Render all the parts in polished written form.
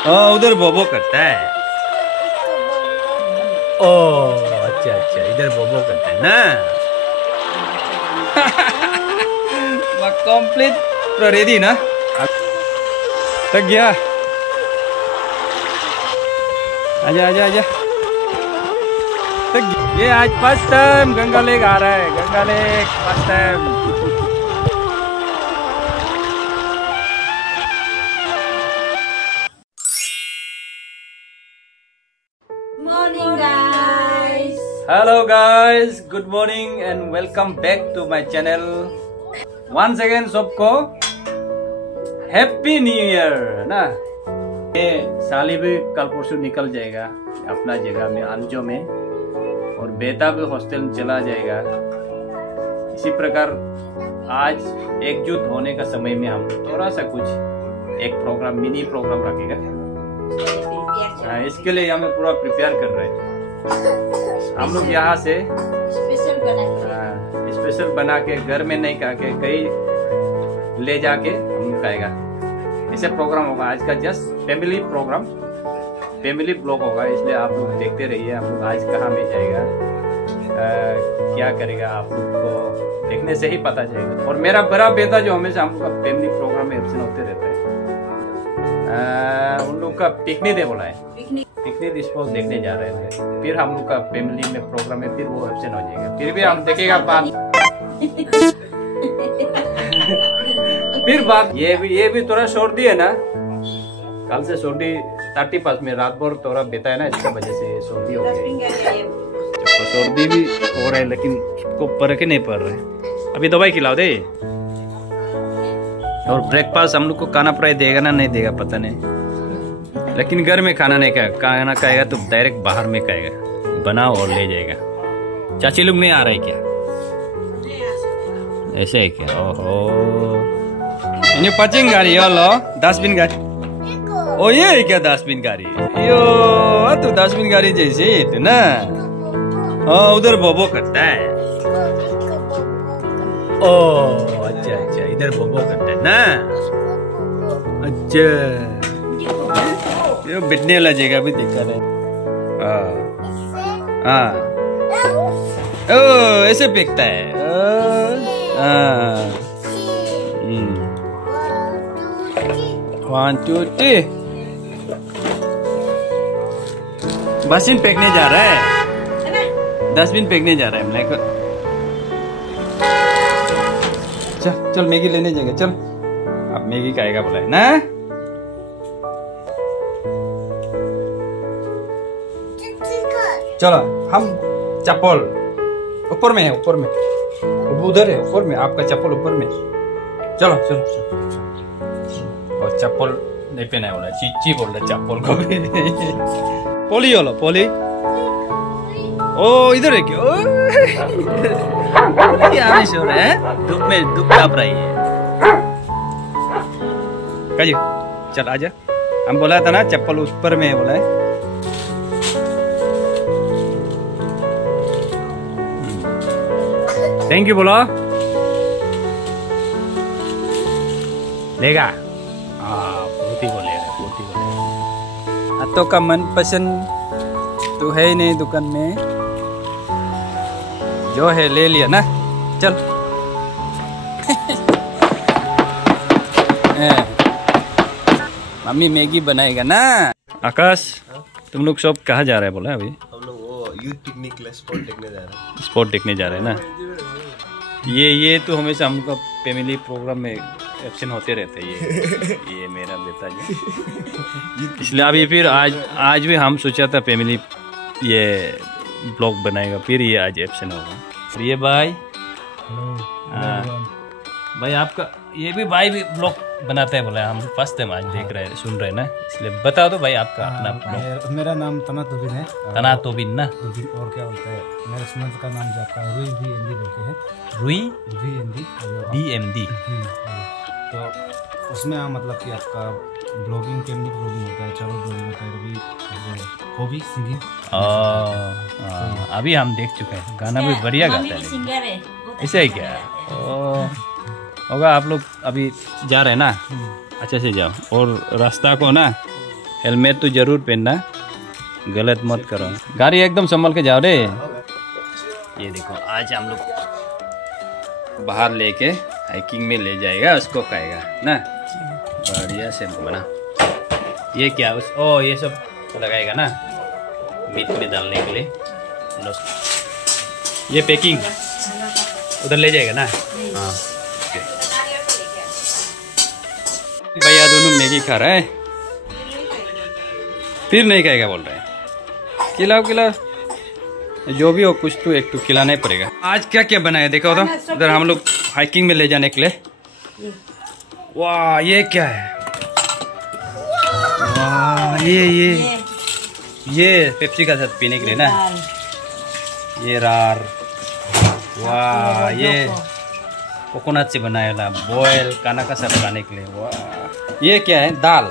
उधर बोबो करता है। ओ अच्छा अच्छा, इधर बोबो करता है ना। कंप्लीट पूरा रेडी ना, तक गया। आजा आजा आजा, तक ये आज फर्स्ट टाइम गंगा लेक आ रहा है। Ganga lake first time. Morning guys. Hello guys, good morning and welcome back to my channel. Once again सबको हैप्पी न्यू ईयर ना। ये साली भी कल परसों निकल जाएगा अपना जगह में अंजो में, और बेटा भी हॉस्टल में चला जाएगा। इसी प्रकार आज एकजुट होने का समय में हम थोड़ा सा कुछ एक प्रोग्राम, मिनी प्रोग्राम रखेगा। इसके लिए हमें पूरा प्रिपेयर कर रहे हैं। हम लोग यहाँ से स्पेशल बना के घर में नहीं खा के कहीं ले जाके हम लोग खाएगा। ऐसे प्रोग्राम होगा आज का, just family programme, family blog होगा। इसलिए आप लोग देखते रहिए। हम लोग आज कहाँ में जाएगा, क्या करेगा, आप लोग को देखने से ही पता चलेगा। और मेरा बड़ा बेटा जो हमेशा हम लोग का फैमिली प्रोग्राम में एब्सेंट होते रहते हैं, उन लोग का पिकनिक डे बोला है, पिकनिक स्पॉट देखने जा रहे हैं। फिर हम लोग का फैमिली में प्रोग्राम है, फिर वो एब्सेंट हो जाएगा। फिर भी हम देखेगा बात फिर बात ये भी थोड़ा सर्दी है ना, कल से सर्दी 30 में रात भर थोड़ा बेता है ना, इसकी वजह से सर्दी हो गई। तो सर्दी भी हो रहा है लेकिन को फर्क ही नहीं पड़ रहा है। अभी दवाई खिलाओ दे। और ब्रेकफास्ट हम लोग को खाना प्राय देगा ना, नहीं देगा पता नहीं, लेकिन घर में खाना नहीं खाएगा। खाना खाएगा तो डायरेक्ट बाहर में खाएगा, बनाओ और ले जाएगा। चाची लोग नहीं आ रहे क्या? ऐसे है क्या? ओहो, ये पचिंग गाड़ी लो, डस्टबिन गाड़ी। ओ ये है क्या डस्टबिन गाड़ी? यो तो डस्टबिन गाड़ी जैसे तो ना। उधर बोबो करता है। ओ अच्छा अच्छा, इधर बोबो करता है ना। अच्छा, ये बिटने वाला जगह भी देखा है। हाँ, ओ ऐसे फेंकता है। वन टू थ्री, डस्टबिन फेंकने जा रहा है, डस्टबिन फेंकने जा रहा है। मैं चल चल मैगी लेने जाएंगे, चल। अब मैगी खाएगा बोला है ना। चलो, हम चप्पल ऊपर में है, ऊपर में उधर है, ऊपर में आपका चप्पल ऊपर में। चलो चलो चलो। और चप्पल नहीं पहना बोला, चीची बोल रहा चप्पल को भी। पोली बोलो, पोली। ओ इधर है क्यों? यहाँ सो रहे हैं, धूप में धूप ताप रही है। काजी चल आजा, हम बोला था ना चप्पल ऊपर में है बोला है। थैंक यू बोलो, लेगा। बहुत ही बोलेगा, बहुत ही बोलेगा। हाथों का मन पसंद तो है ही नहीं दुकान में, जो है ले लिया ना। चल। मम्मी मैगी बनाएगा ना। आकाश, तुम लोग सब कहाँ जा रहे हैं बोला? अभी हम लोग वो यूथ पिकनिक के लिए स्पॉट देखने जा रहे हैं। स्पॉट देखने जा रहे हैं ना। ये तो हमेशा हम लोग का फैमिली प्रोग्राम में एब्सेंट होते रहते हैं। ये मेरा बेटा जी। इसलिए अभी फिर आज भी हम सोचा था फैमिली ये ब्लॉग बनाएगा, फिर ये आज एब्सेंट होगा। ये भाई, भाई आपका ये भी भाई भी ब्लॉग बनाते हैं बोला, हम फर्स्ट टाइम आज देख रहे हैं, सुन रहे हैं ना। इसलिए बता दो भाई आपका अपना ब्लॉग। मेरा नाम तना तोबिन है। तना तोबिन ना। और क्या बोलते हैं, मेरे सुनत का नाम जो आपका रुई VMD बोलते हैं। रुई VMD। तो उसमें मतलब कि आपका ब्लॉगिंग, फैमिली ब्लॉगिंग होता है, ट्रैवल ब्लॉगिंग होता है, कभी हॉबी सिंगिंग। अभी हम देख चुके हैं, गाना भी बढ़िया गाता है। सिंगर है ऐसे ही क्या होगा? आप लोग अभी जा रहे हैं ना, अच्छे से जाओ। और रास्ता को ना हेलमेट तो जरूर पहनना, गलत मत करो। गाड़ी एकदम संभल के जाओ रे। ये देखो आज हम लोग बाहर लेके हाइकिंग में ले जाएगा, उसको खाएगा ना, बढ़िया से बना। ये क्या ये सब लगाएगा ना मीट में डालने के लिए। ये पैकिंग उधर ले जाएगा ना। हाँ भैया दोनों मैगी खा रहा है, फिर नहीं खाएगा बोल रहे हैं। खिलाओ खिलाओ, जो भी हो कुछ तो एक तो खिलाना ही पड़ेगा। आज क्या क्या बनाया देखो तो, उधर हम लोग हाइकिंग में ले जाने के लिए। वाह ये क्या है, वाह ये पेप्सी का साथ पीने के लिए ना। ये रार, वाह ये कोकोनट से बनाया ना, बॉयल खाना का साथ खाने के लिए। वाह ये क्या है, दाल।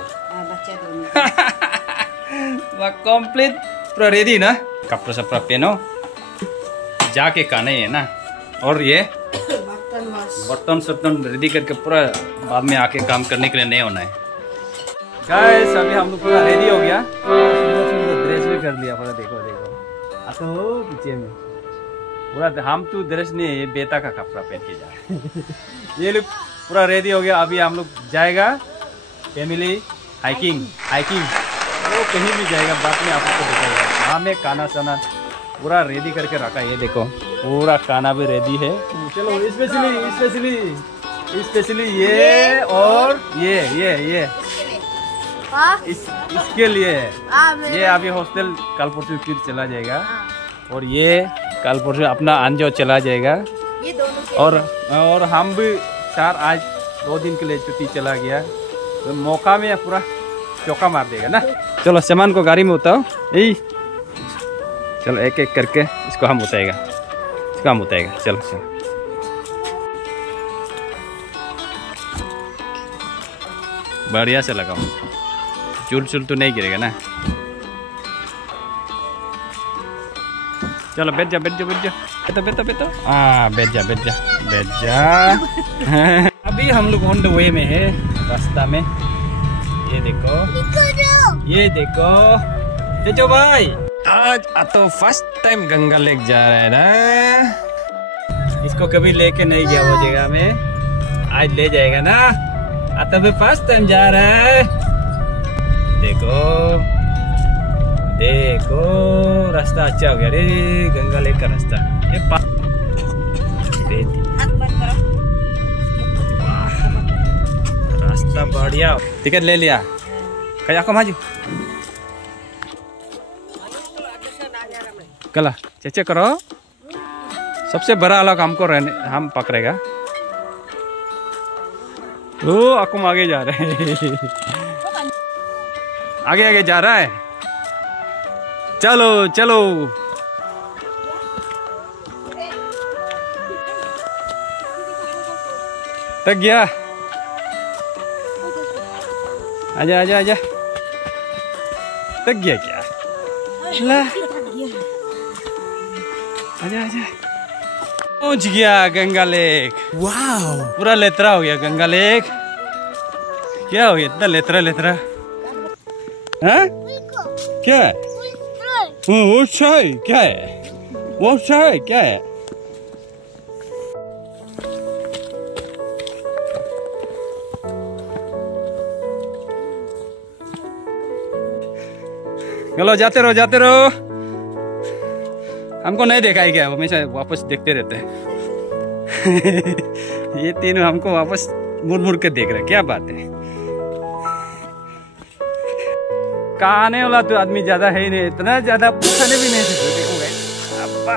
वाह कंप्लीट पूरा रेडी ना, कपड़ा सपड़ा पहनो जाके खाना ही है ना। और ये बर्तन सर्तन रेडी करके पूरा बाद में आके काम करने के लिए नहीं होना है। गाइस अभी हम लोग पूरा रेडी हो गया, सुंदर ड्रेस भी कर लिया पूरा। देखो तो पीछे में पूरा, हम तो ड्रेस नहीं है, ये बेटा का कपड़ा पहन के जा रहे हैं। ये लोग पूरा रेडी हो गया, अभी हम लोग जाएगा फैमिली हाइकिंग। वो कहीं भी जाएगा, बाद में आपको दिखाएगा। वहाँ में खाना साना पूरा रेडी करके रखा है। ये देखो पूरा खाना भी रेडी है। चलो स्पेशली ये और ये इसके लिए ये अभी हॉस्टल कल परसों फिर चला जाएगा, और ये कल परसों अपना अंजो चला जाएगा। ये दोनों और हम भी सर आज 2 दिन के लिए छुट्टी चला गया, तो मौका में पूरा चौका मार देगा ना। चलो सामान को गाड़ी में उतारो, चलो एक एक करके इसको हम उतारेगा, चलो बढ़िया से लगाओ, चुल तो नहीं गिरेगा ना। चलो बैठ जा। हाँ बैठ जा। अभी हम लोग ऑन द वे में है, रास्ता में। ये देखो भाई, आज तो फर्स्ट टाइम गंगा लेक जा रहा है ना। इसको कभी लेके नहीं गया वो जगह में, आज ले जाएगा ना। तो भी फर्स्ट टाइम जा रहा है। देखो रास्ता अच्छा हो गया रे, गंगा लेक का रास्ता। रास्ता बढ़िया। टिकट ले लिया कया को माजू कला चेक करो। सबसे बड़ा अलग हमको हम पकड़ेगा। ओ अकुम आगे जा रहे हैं, आगे जा रहा है। चलो तक गया। आजा तक गया क्या? ला आजा पहुंच गया गंगा लेक। वाह पूरा लेतरा हो गया गंगा लेक। क्या हो गया इतना लेतरा? हाँ क्या है? वो चाय क्या है? वो चाय क्या है? चलो जाते रहो। हमको नहीं देखा है क्या? हमेशा वापस देखते रहते हैं। ये तीनों हमको वापस मुड़ के देख रहे, क्या बात है? खाने वाला तो आदमी ज्यादा है ही नहीं, इतना ज्यादा पूछने भी नहीं सकते। देखो अब्बा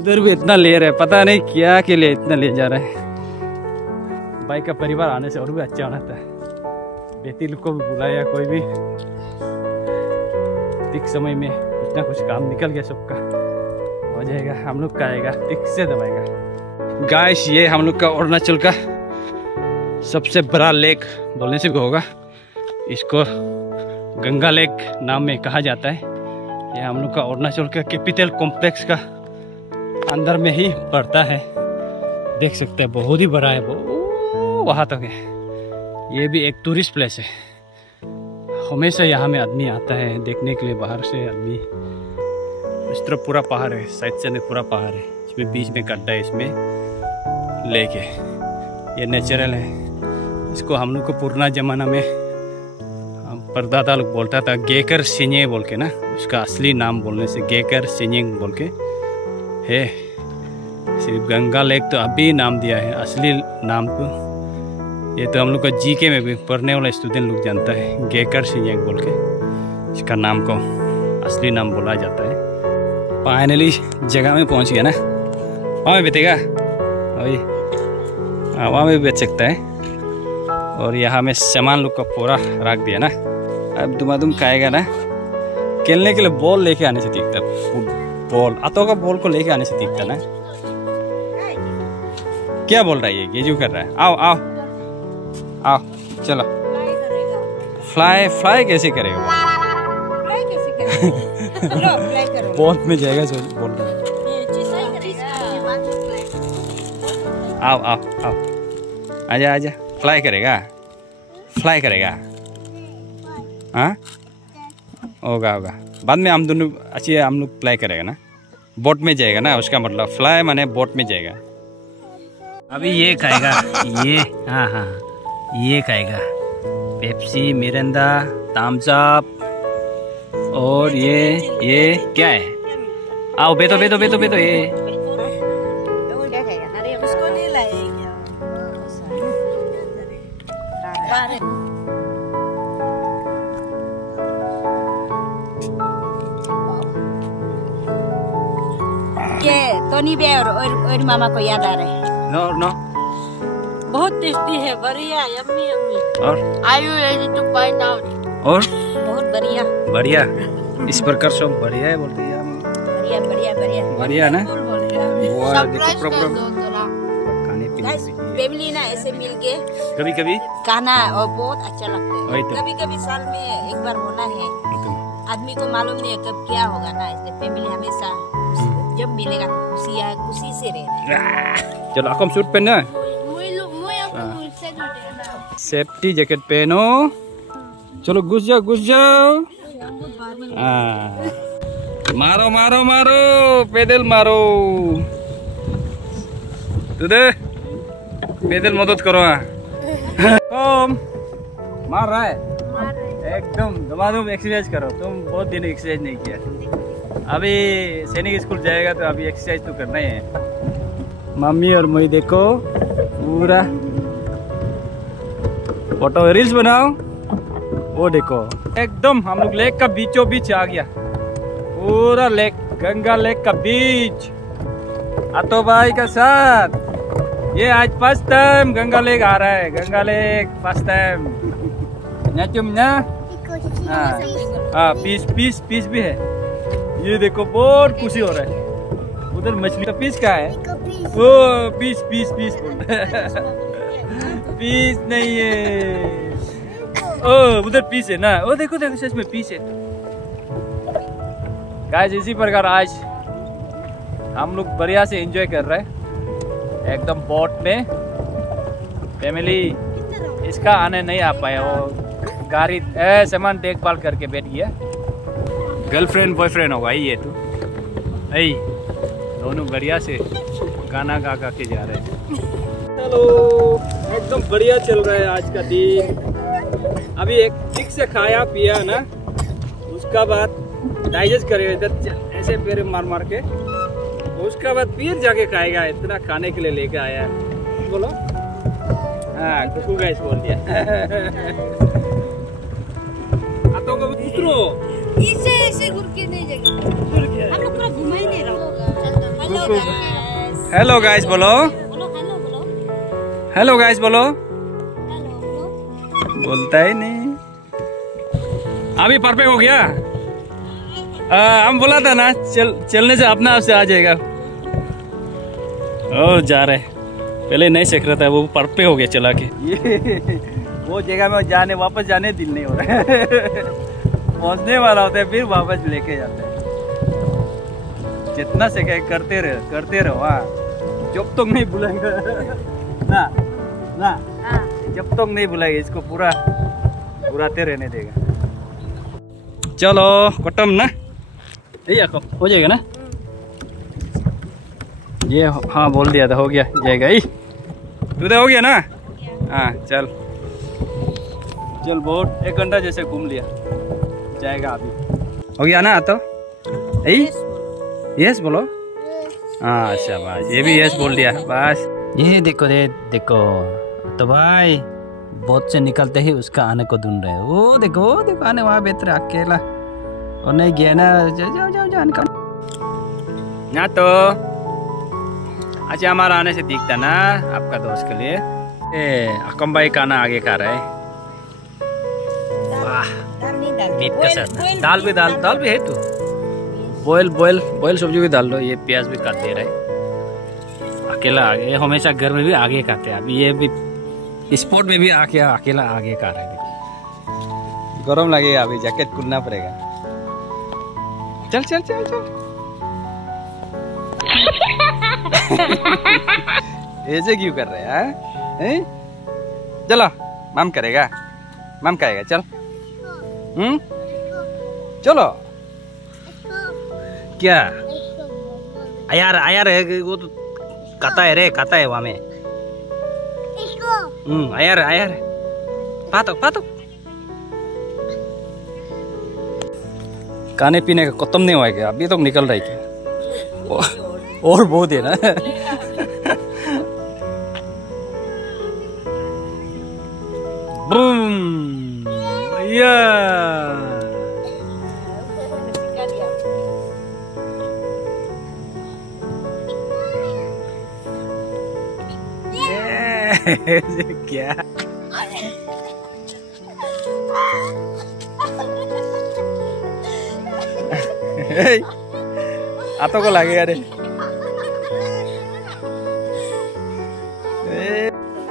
उधर भी इतना ले रहे, पता नहीं क्या के लिए इतना ले जा रहे हैं। भाई का परिवार आने से और भी अच्छा होना था। बेटी लोग को भी बुलाया, कोई भी ठीक समय में कुछ ना कुछ काम निकल गया, सबका हो जाएगा। हम लोग का आएगा ठीक से दबाएगा। गाइस ये हम लोग का अरुणाचल का सबसे बड़ा लेक बोलने से भी होगा, इसको गंगा लेक नाम में कहा जाता है। ये हम लोग का अरुणाचल का कैपिटल कॉम्प्लेक्स का अंदर में ही पड़ता है। देख सकते हैं बहुत ही बड़ा है वो, वहाँ तक है। ये भी एक टूरिस्ट प्लेस है। हमेशा यहाँ में आदमी आता है देखने के लिए, बाहर से आदमी। इस तरफ पूरा पहाड़ है, साइड से पूरा पहाड़ है, इसमें बीच में गड्ढा है, इसमें लेके ये नेचुरल है। इसको हम लोग को पुराना ज़माना में परदादा लोग बोलता था गेकर सिंजे बोल के ना, उसका असली नाम बोलने से गेकर सिंजिंग बोल के है। सिर्फ गंगा लेक तो अभी नाम दिया है, असली नाम तो ये तो हम लोग का जीके में भी पढ़ने वाला स्टूडेंट लोग जानता है, गेकर सिंजिंग बोल के इसका नाम को असली नाम बोला जाता है। फाइनली जगह में पहुंच गया ना, वहाँ में बेचेगा अभी, वहाँ में भी बेच सकता है। और यहाँ में सामान लोग का पूरा रख दिया ना। अब दुमादुम खाएगा ना, खेलने के लिए बॉल लेके आने से दिखता, बॉल आतों का बॉल को लेके आने से दिखता ना। क्या बोल रहा है ये जो कर रहा है? आओ आओ आओ चलो। फ्लाई फ्लाई कैसे करेगा? फ्लाई कैसे करेगा? लो फ्लाई करो। बहुत में जाएगा जो बोल रहा है। आओ आओ आओ, आजा आजा। फ्लाई करेगा, फ्लाई करेगा। हाँ होगा होगा, बाद में हम दोनों अच्छी हम लोग फ्लाई करेगा ना, बोट में जाएगा ना, उसका मतलब फ्लाई माने बोट में जाएगा। अभी ये खाएगा ये, हाँ हाँ ये खाएगा पेप्सी, मिरिंडा, थम्स अप। और ये क्या है? आओ बेटो बेटो बेटो बेटो, ये टोनी बेयर और मामा को याद आ रहा है। नो नो, बहुत टेस्टी है, बढ़िया, यम्मी यम्मी। और are you ready to find out? और बहुत बढ़िया बढ़िया, इस प्रकार सब बढ़िया है बोलते हैं। बढ़िया बढ़िया बढ़िया बढ़िया ना, सरप्राइज कर दो थोड़ा। खाने पीने फैमिली ना ऐसे मिल के कभी कभी खाना और बहुत अच्छा लगता है। तो। कभी कभी साल में एक बार होना है, आदमी को मालूम नहीं है कब क्या होगा ना, इसलिए फैमिली हमेशा जब मिलेगा तो खुशी से रहना। चलो आपको सूट पहनना है, सेफ्टी जैकेट पहनो। चलो घुस जाओ घुस जाओ। मारो मारो मारो, पैदल मारो। तुदे पैदल मदद करो। कम मार रहा है एकदम दबादम एक्सरसाइज करो। तुम बहुत दिन एक्सरसाइज नहीं किया। अभी सैनिक स्कूल जाएगा तो अभी एक्सरसाइज तो करना ही है। मम्मी और मैं देखो पूरा फोटो रील्स बनाओ। वो देखो एकदम हम लोग लेक का बीचों बीच आ गया, पूरा लेक, गंगा लेक का बीच। आतो भाई का साथ ये आज फर्स्ट टाइम गंगा लेक आ रहा है। गंगा लेक फर्स्ट टाइम ना तुम ना। हाँ पीस पीस पीस भी है। ये देखो बहुत खुशी हो रहा है। उधर मछली का पीस क्या है? वो पीस पीस पीस बोल रहा है। पीस नहीं है, ओ उधर पीस है ना। ओ देखो देखो सच में पीस है। गाइस इसी प्रकार आज हम लोग बढ़िया से एंजॉय कर रहे हैं एकदम बोट में। फैमिली इसका आने नहीं आ पाया, वो गाड़ी सामान देखभाल करके बैठ गया। गर्लफ्रेंड बॉयफ्रेंड होगा ये तो। ऐ दोनों बढ़िया से गाना गा गा के जा रहे हैं। हेलो, एकदम बढ़िया चल रहा है आज का दिन। अभी एक ठीक से खाया पिया ना, उसका बाद डाइजेस्ट करेगा ऐसे पैर मार मार के, उसका बाद फिर जाके खाएगा। इतना खाने के लिए लेके आया है। बोलो हाँ कुकू गाइस बोल दिया। आतो को दूसरो इसे ऐसे घूर के नहीं जाएगा। हम लोग पूरा घुमा ही नहीं रहा। हेलो गाइस, हेलो गाइस बोलो, बोलो हेलो बोलो, हेलो गाइस बोलो। हेलो बोलो, बोलता ही नहीं। अभी परफेक्ट हो गया। हम बोला था ना चलने से अपना आपसे आ जाएगा। ओ जा रहे, पहले नहीं सीख रहा था, वो परफेक्ट हो गया चला के। ये वो जगह में जाने वापस जाने दिल नहीं हो रहा है। पहुंचने वाला होता है फिर वापस लेके जाते हैं। जितना सीखे करते रहो। हाँ जब तक नहीं बुलाएगा ना ना, जब तक नहीं बुलाएगा इसको पूरा बुलाते रहने देगा। चलो खत्म ना, ये हो जाएगा ना ये। हाँ बोल दिया था, हो गया जाएगा ही। तू तो हो गया ना? हाँ चल चल, बहुत 1 घंटा जैसे घूम लिया, जाएगा अभी। हो गया ना? तो यस बोलो। हाँ शाबाश, ये भी यस बोल दिया बस। ये देखो देखो तो भाई बोट से निकलते ही उसका आने को ढूंढ रहे हैं। वो देखो आने वहाँ बेहतर अकेला और नहीं गया ना। जाओ जाओ जाओ निकल ना। तो अच्छा हमारा आने से दिखता ना आपका दोस्त के लिए। अकम भाई खाना आगे खा रहा है। वाह मीट का साथ दाल भी है। तो बॉयल सब्जी भी डाल लो। ये प्याज भी काट दे रहा है अकेला आगे। हमेशा घर में भी आगे खाते हैं। अभी ये भी स्पोर्ट में भी आके अकेला आगे खा रहा है। गरम लगेगा अभी, जैकेट खुलना पड़ेगा। चल चल चल चल। ऐसे क्यों कर रहे हैं? चलो माम करेगा, माम करेगा। चल चलो। क्या यार वो तो खाता है वहाँ में। आया पातो खाने पीने का खत्म नहीं हुआ क्या? अभी तो निकल रहा है क्या? और बहुत है ना। बूम या क्या हाथों को लगेगा रे।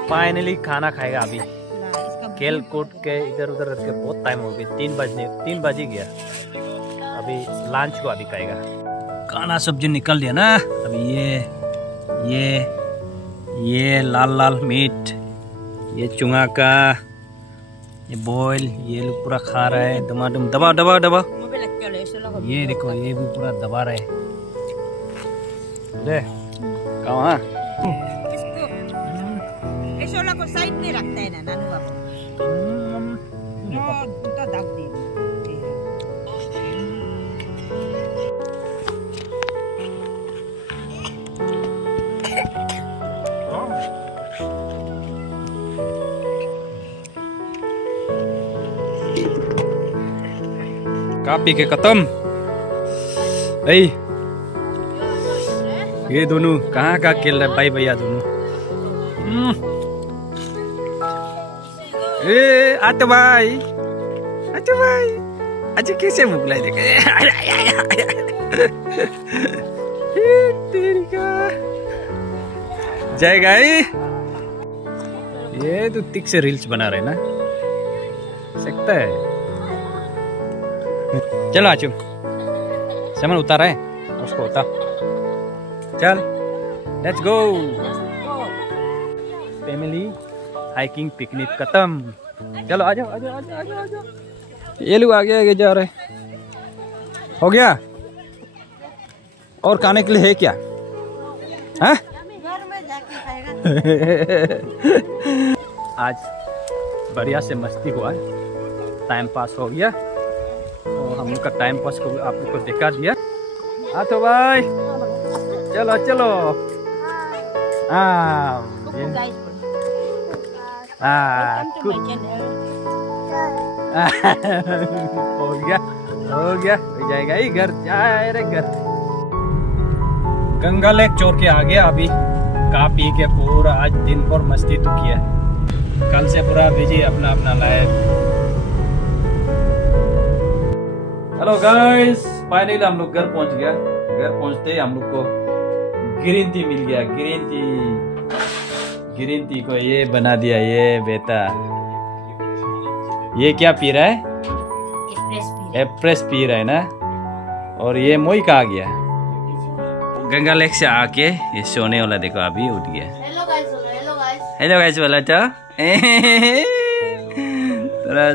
फाइनली खाना खाएगा अभी। खेल कूद के इधर उधर करके बहुत टाइम हो गया। 3 बज गया। अभी लंच को अभी खाएगा। खाना सब्जी निकल दिया ना। अभी ये लाल मीट, ये चुंगा का, ये बॉयल, ये लोग पूरा खा रहा है। दबा ये देखो, ये भी पूरा दबा रहा है। ले कहाँ शोला को साइड में रखता है ना नानू बाबू। तो दाग दे। कापी के खत्म। ये दोनों कहाँ का खेल रहे भाई भैया दोनों। आतो भाई अच्छा कैसे भूख लगी देखे। जाएगा ये तो तिक से रील्स बना रहे ना, सकता है। चलो आचू सामान उतारा है, उसको उतार। चल let's go. Family hiking picnic खत्म। चलो आ जाओ। ये लोग आगे जा रहे। हो गया और खाने के लिए है क्या? हाँ? घर में जाके खाएगा। आज बढ़िया से मस्ती हुआ, टाइम पास हो गया और हम लोग का टाइम पास को आप लोग को दिखा दिया। तो भाई चलो। हो गया हो जाएगा ही घर। जाए घर गंगा लेक चोर के आ गया। अभी खा पी के पूरा आज दिन भर मस्ती तो किया। कल से पूरा बिजी अपना लाइफ। हेलो गाइस, फाइनली हम लोग घर पहुंच गया। घर पहुंचते ही हम लोग को ग्रीन टी मिल गया। ग्रीन टी को ये बना दिया ये बेटा। ये क्या पी रहा है? एप्रेस पी रहा है ना। और ये मोई कहाँ गया? गंगा लेक से आके ये सोने वाला देखो अभी उठ गया। हेलो गाइस बोला तो थोड़ा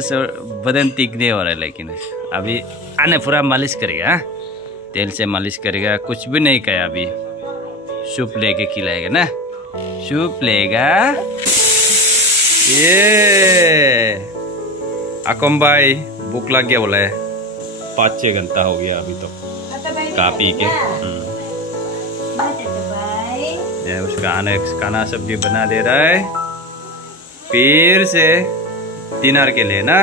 बदन तीखने हो रहा है, लेकिन अभी आने पूरा मालिश करेगा, तेल से मालिश करेगा। कुछ भी नहीं खाया अभी, सूप लेके खिलाएगा ना, सूप लेगा। ये आकम भाई भूख लग गया बोला है, 5-6 घंटा हो गया अभी तो खा पी के। ये उसका खाना सब्जी बना दे रहा है फिर से डिनर के लिए ना,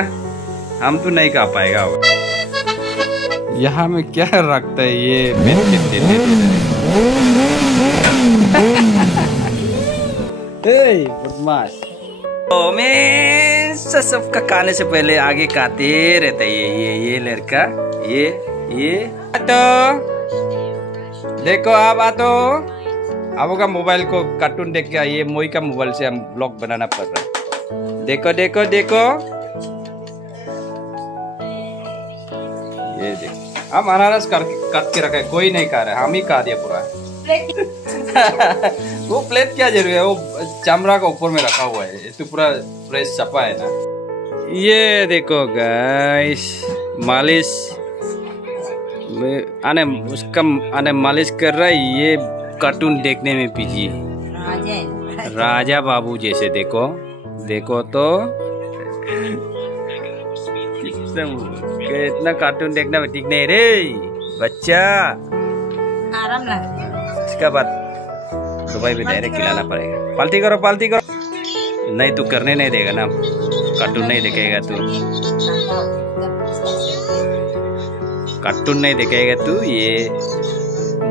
हम तो नहीं खा पाएगा। यहाँ में क्या रखता है ये बदमाश। तो मैं सबका खाने से पहले आगे खाते रहता है ये लड़का, ये तो देखो आप तो आपका मोबाइल को कार्टून देख के, ये मोई का मोबाइल से हम ब्लॉग बनाना पड़ रहा है। देखो देखो देखो, ये देखो हम अनारस काट के रखा है, कोई नहीं खा रहा है, हम ही खा दिया पूरा। वो प्लेट क्या जरूरी है, वो चमड़ा का ऊपर में रखा हुआ है, तो पूरा फ्रेश छपा है ना। ये देखो गाइस, मालिश आने मालिश कर रहा है, ये कार्टून देखने में बिजी राजा बाबू जैसे। देखो देखो तो इतना कार्टून देखना भी ठीक नहीं रे बच्चा, आराम लग। इसका बाद दुबई में डायरेक्ट खिलाना पड़ेगा। पाल्टी करो, नहीं तो करने नहीं देगा ना, कार्टून नहीं देखेगा तू, कार्टून नहीं देखेगा तू, ये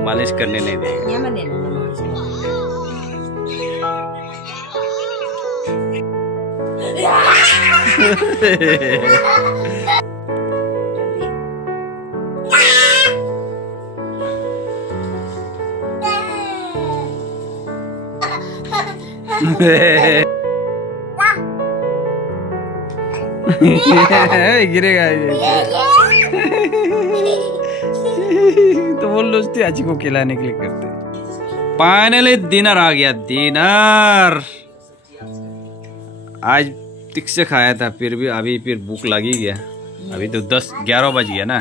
मालिश करने नहीं देगा। गिरेगा तो वो लोग आजी को खिलाने के लिए करते। फाइनली डिनर आ गया, डिनर आज ठीक से खाया था, फिर भी अभी फिर भूख लगी गया। अभी तो 10-11 बज गया ना,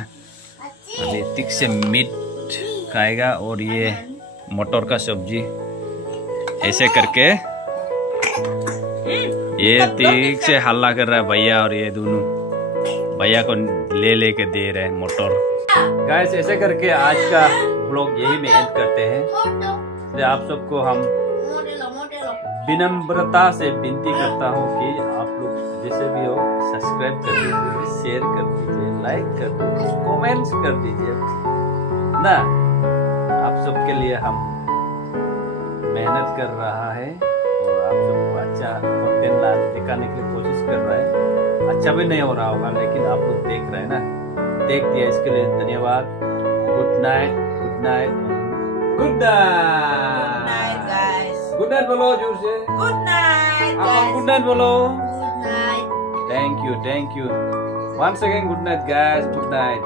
अभी ठीक से मीट खाएगा और ये मटर का सब्जी ऐसे करके। ये ठीक से हल्ला कर रहा है भैया, और ये दोनों भैया को ले के दे रहे हैं मटर। गाइस ऐसे करके आज का ब्लॉग यही में एंड करते हैं। तो आप सबको हम विनम्रता से विनती करता हूँ कि आप लोग जैसे भी हो सब्सक्राइब कर दीजिए, शेयर कर दीजिए, लाइक कर दीजिए, कमेंट्स कर दीजिए ना। आप सबके लिए हम मेहनत कर रहा है और आप सबको अच्छा कंटेंट दिखाने के लिए कोशिश कर रहा है। अच्छा भी नहीं हो रहा होगा, लेकिन आप लोग देख रहे हैं ना, देख दिया, इसके लिए धन्यवाद। Good night, good night, good night guys, good night बोलो जोर से, गुड नाइट, आप गुड नाइट बोलो, good night, thank you, once again good night guys, good night.